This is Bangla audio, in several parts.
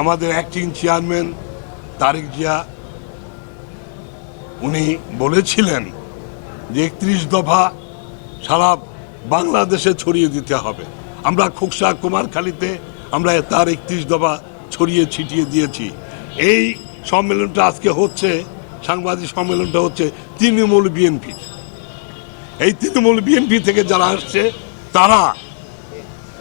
আমাদের অ্যাক্টিং চেয়ারম্যান তারেক জিয়া, উনি বলেছিলেন যে একত্রিশ দফা সারা বাংলাদেশে ছড়িয়ে দিতে হবে। আমরা খোকসা কুমারখালীতে আমরা তার একত্রিশ দফা ছড়িয়ে ছিটিয়ে দিয়েছি। এই সম্মেলনটা আজকে হচ্ছে, সাংবাদিক সম্মেলনটা হচ্ছে তৃণমূল বিএনপির। এই তৃণমূল বিএনপি থেকে যারা আসছে, তারা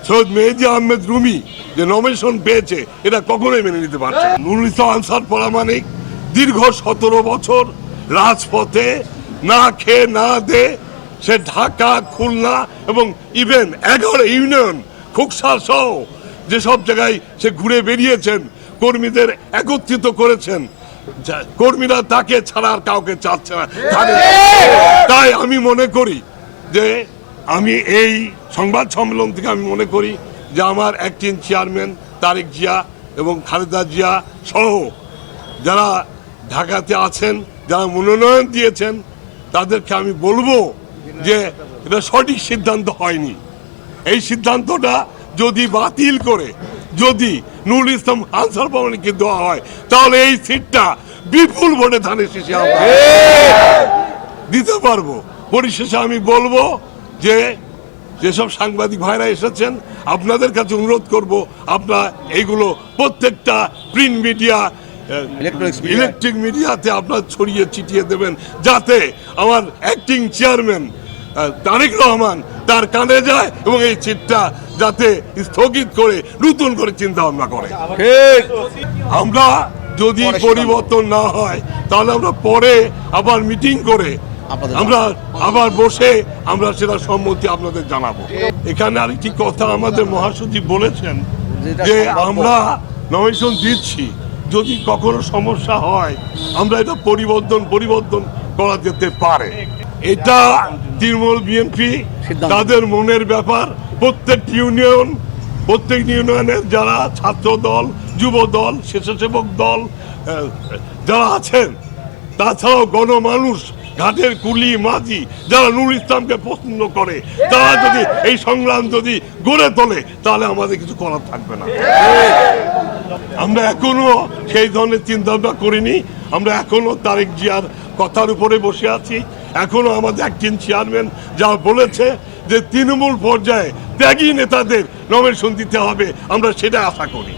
সৈয়দ মেহেদি আহমেদ রুমি যে নমিনেশন পেয়েছে এটা কখনোই মেনে নিতে পারছে। নুরুল ইসলাম আনসার পরামানিক দীর্ঘ সতেরো বছর রাজপথে না খেয়ে না দে সে ঢাকা খুলনা এবং ইভেন এগারো ইউনিয়ন খুকসার সহ যেসব জায়গায় সে ঘুরে বেরিয়েছেন কর্মীদের একত্রিত করেছেন কর্মীরা তাকে ছাড়া আর কাউকে চাচ্ছে না তাই আমি মনে করি যে আমি এই সংবাদ সম্মেলন থেকে আমি মনে করি যে আমার অ্যাক্টিং চেয়ারম্যান তারেক জিয়া এবং খালেদা জিয়া সহ যারা ঢাকাতে আছেন যারা মনোনয়ন দিয়েছেন তাদেরকে আমি বলব যে এটা সঠিক সিদ্ধান্ত হয়নি। এই সিদ্ধান্তটা যদি বাতিল করে যদি নুরুল ইসলাম আনসার ভবনকে দেওয়া হয় তাহলে এই সিটটা বিপুল ভোটে ধানের শেষে আমরা দিতে পারব। পরিশেষে আমি বলব যে যেসব সাংবাদিক ভাইরা এসেছেন আপনাদের কাছে অনুরোধ করব আপনার এইগুলো প্রত্যেকটা প্রিন্ট মিডিয়া ইলেকট্রিক মিডিয়াতে আপনার ছড়িয়ে ছিটিয়ে দেবেন যাতে আমার অ্যাক্টিং চেয়ারম্যান তারেক রহমান তার কানে যায় এবং এই চিটটা যাতে স্থগিত করে নতুন করে চিন্তা ভাবনা করে আমরা যদি পরিবর্তন না হয় তাহলে আমরা পরে আবার মিটিং করে আমরা আবার বসে আমরা সেটা সম্মতি আপনাদের জানাব। এখানে আরেকটি কথা আমাদের মহাসচিব বলেছেন যে আমরা নমিনেশন দিচ্ছি। যদি কখনো সমস্যা হয় আমরা এটা পরিবর্তন পরিবর্তন করা যেতে পারে। এটা তৃণমূল বিএনপি তাদের মনের ব্যাপার। প্রত্যেক ইউনিয়ন প্রত্যেক ইউনিয়নের যারা ছাত্র দল যুব দল স্বেচ্ছাসেবক দল যারা আছেন তাছাড়াও গণমানুষ ঘাটের কুলি মাঝি যারা নুর ইসলামকে পছন্দ করে তারা যদি এই সংগ্রাম যদি গড়ে তোলে তাহলে আমাদের কিছু করার থাকবে না। আমরা এখনও সেই ধরনের চিন্তা ভাবনা করিনি। আমরা এখনও তারেক জিয়ার কথার উপরে বসে আছি। এখনও আমাদের একজন চেয়ারম্যান যা বলেছে যে তৃণমূল পর্যায়ে ত্যাগী নেতাদের নমিনেশন দিতে হবে আমরা সেটা আশা করি।